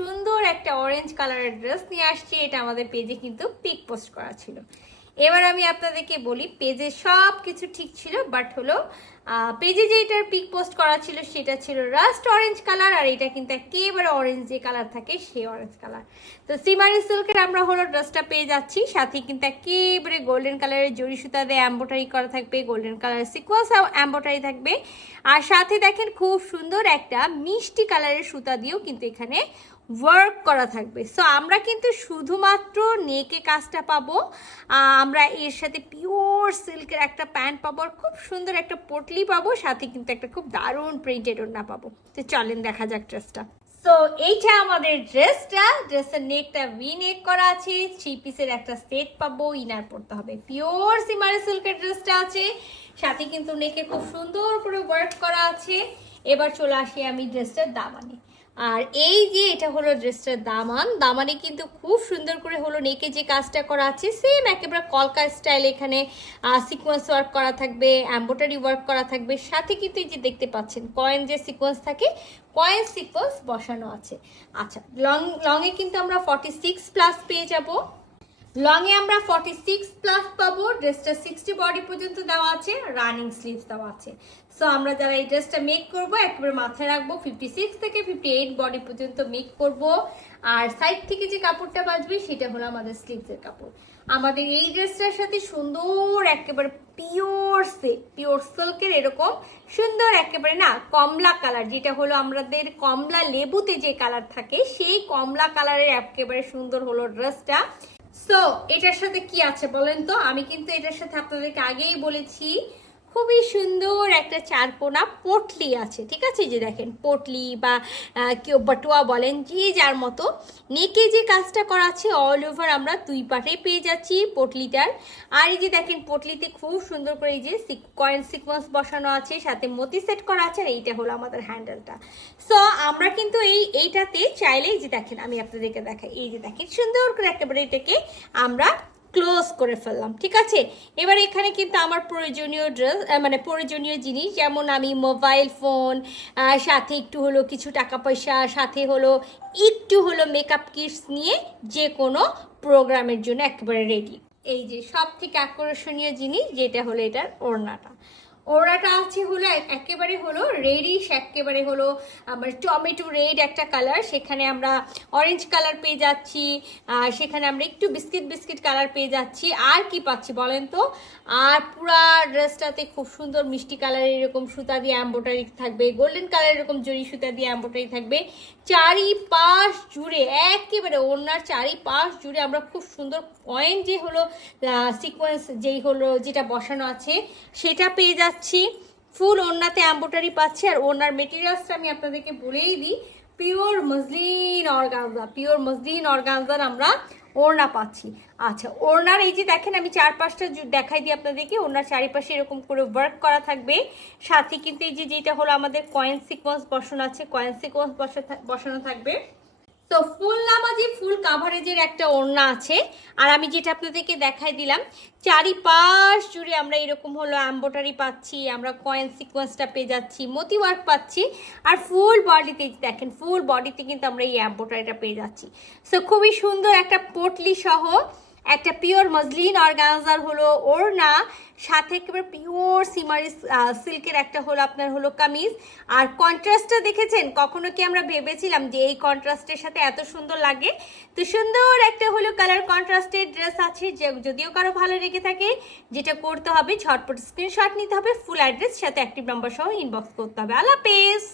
সুন্দর একটা অরেঞ্জ কালারের ড্রেস নিয়ে আসছি। এটা আমাদের পেজে কিন্তু পিক পোস্ট করা ছিল। এবার আমি আপনাদেরকে বলি, পেজে সব কিছু ঠিক ছিল, বাট হলো পেজে যে এটার পিক পোস্ট করা ছিল সেটা ছিল রাস্ট অরেঞ্জ কালার, আর এটা কিন্তু একেবারে অরেঞ্জ যে কালার থাকে সেই অরেঞ্জ কালার। তো সিমারি সিল্কের আমরা হলো ড্রেসটা পেয়ে যাচ্ছি, সাথে কিন্তু একেবারে গোল্ডেন কালারের জরি সুতা দিয়ে এম্ব্রয়ডারি করা থাকবে, গোল্ডেন কালারের সিকোয়েন্স এম্ব্রয়ডারি থাকবে, আর সাথে দেখেন খুব সুন্দর একটা মিষ্টি কালারের সুতা দিয়েও কিন্তু এখানে ওয়ার্ক করা থাকবে। সো আমরা কিন্তু শুধুমাত্র নেকে কাজটা পাবো, আমরা এর সাথে পিওর সিল্কের একটা প্যান্ট পাবো, আর খুব সুন্দর একটা পটলি পাবো, সাথে কিন্তু একটা খুব দারুণ প্রিন্টেড ওড়না পাবো। তো চলেন দেখা যাক ড্রেসটা। সো এইটা আমাদের ড্রেসের নেকটা ভি নেক করা আছে, 3 পিসের একটা সেট পাবো, ইনার পড়তে হবে, পিওর সিমারি সিল্কের ড্রেসটা আছে, সাথে কিন্তু নেকে খুব সুন্দর করে ওয়ার্ক করা আছে। এবার চলে আসি আমি ড্রেসটার দামানে। আর এই যে এটা হলো ড্রেসটার দামানে কিন্তু খুব সুন্দর করে হলো নেকে যে কাজটা করা আছে সেম একেবারে কলকা স্টাইল, এখানে সিকোয়েন্স ওয়ার্ক করা থাকবে, এম্ব্রয়ডারি ওয়ার্ক করা থাকবে, সাথে কিন্তু এই যে দেখতে পাচ্ছেন কয়েন যে সিকোয়েন্স থাকে, কয়েন সিকোয়েন্স বসানো আছে। আচ্ছা, লংয়ে কিন্তু আমরা 46+ পেয়ে যাবো, লংয়ে আমরা 46+ পাবো। ড্রেসটা 60 বডি পর্যন্ত দেওয়া আছে, রানিং স্লিভস দেওয়া আছে। সো আমরা যারা এই ড্রেসটা মেক করবো একেবারে মাথায় রাখবো 56 থেকে 58 বডি পর্যন্ত মেক করব। আর সাইড থেকে যে কাপড়টা বাজবে সেটা হলো আমাদের স্লিভসের কাপড়। আমাদের এই ড্রেসটার সাথে সুন্দর একেবারে পিওর সিল্কের এরকম সুন্দর একেবারে না কমলা কালার, যেটা হলো আমাদের কমলা লেবুতে যে কালার থাকে সেই কমলা কালারের একেবারে সুন্দর হলো ড্রেসটা। সো এটার সাথে কি আছে বলেন তো? আমি কিন্তু এটার সাথে আপনাদেরকে আগেই বলেছি খুবই সুন্দর একটা চারকোনা পটলি আছে, ঠিক আছে? যে দেখেন পটলি বা কেউ বাটুয়া বলেন, যে যার মতো নেকে যে কাজটা করা আছে অল ওভার আমরা 2 পার্টে পেয়ে যাচ্ছি পটলিটার। আর এই যে দেখেন পটলিতে খুব সুন্দর করে এই যে কয়েন সিকোয়েন্স বসানো আছে, সাথে মতি সেট করা আছে, আর এইটা হলো আমাদের হ্যান্ডেলটা। সো আমরা কিন্তু এইটাতে চাইলেই যে দেখেন আমি আপনাদেরকে দেখাই, এই যে দেখেন সুন্দর করে একেবারে এটাকে আমরা ক্লোজ করে ফেললাম, ঠিক আছে? এবার এখানে কিন্তু আমার প্রয়োজনীয় ড্রেস মানে প্রয়োজনীয় জিনিস, যেমন আমি মোবাইল ফোন, সাথে একটু হলো কিছু টাকা পয়সা, সাথে হলো একটু হলো মেকআপ কিটস নিয়ে যে কোনো প্রোগ্রামের জন্য একেবারে রেডি। এই যে সব থেকে আকর্ষণীয় জিনিস যেটা হলো এটার ওড়নাটা আছে হলো একেবারে হলো রেডিশ, একেবারে হলো আমার টমেটো রেড একটা কালার, সেখানে আমরা অরেঞ্জ কালার পেয়ে যাচ্ছি, সেখানে আমরা একটু বিস্কিট কালার পেয়ে যাচ্ছি। আর কি পাচ্ছি বলেন তো? আর পুরা ড্রেসটাতে খুব সুন্দর মিষ্টি কালারের এরকম সুতা দিয়ে এম্ব্রয়ডারি থাকবে, গোল্ডেন কালার এরকম জরি সুতা দিয়ে এম্ব্রয়ডারি থাকবে, চারিপাশ জুড়ে একেবারে ওড়নার চারিপাশ জুড়ে আমরা খুব সুন্দর পয়েন্ট যে হলো সিকোয়েন্স যেই হলো যেটা বসানো আছে সেটা পেয়ে যাচ্ছি। ফুল ওড়নাতে এম্ব্রয়ডারি পাচ্ছি, আর ওড়নার মেটেরিয়ালসটা আমি আপনাদেরকে বলেই দিই, পিওর মসলিন অর্গানজার আমরা ওড়না পাচ্ছি। আচ্ছা, ওড়নার এই যে দেখেন আমি 4-5টা দেখাই দিই আপনাদেরকে, ওড়নার চারিপাশে এরকম করে ওয়ার্ক করা থাকবে, সাথে কিন্তু এই যে যেটা হলো আমাদের কয়েন সিকোয়েন্স বসানো আছে, কয়েন সিকোয়েন্স বসানো থাকবে। তো ফুল নামাজি ফুল কাভারেজের একটা ওড়না আছে, আর আমি যেটা আপনাদেরকে দেখাই দিলাম চারিপাশ জুড়ে আমরা এরকম হলো এম্ব্রয়ডারি পাচ্ছি, আমরা কয়েন সিকোয়েন্সটা পেয়ে যাচ্ছি, মতি ওয়ার্ক পাচ্ছি, আর ফুল বডিতে দেখেন ফুল বডিতে কিন্তু আমরা এই এম্ব্রয়ডারিটা পেয়ে যাচ্ছি। সো খুবই সুন্দর একটা পটলি সহ একটা পিওর মসলিন অর্গানজার হলো ওড়না, সাথে একেবারে পিওর সিমারি সিল্কের একটা হলো আপনার হলো কামিজ। আর কন্ট্রাস্টটা দেখেছেন? কখনো কি আমরা ভেবেছিলাম যে এই কন্ট্রাস্টের সাথে এত সুন্দর লাগে? তো সুন্দর একটা হলো কালার কন্ট্রাস্টের ড্রেস আছে, যে যদিও কারো ভালো লেগে থাকে যেটা করতে হবে ঝটপট স্ক্রিনশট নিতে হবে, ফুল অ্যাড্রেস সাথে অ্যাক্টিভ নাম্বার সহ ইনবক্স করতে হবে। আল্লাহ হাফেজ।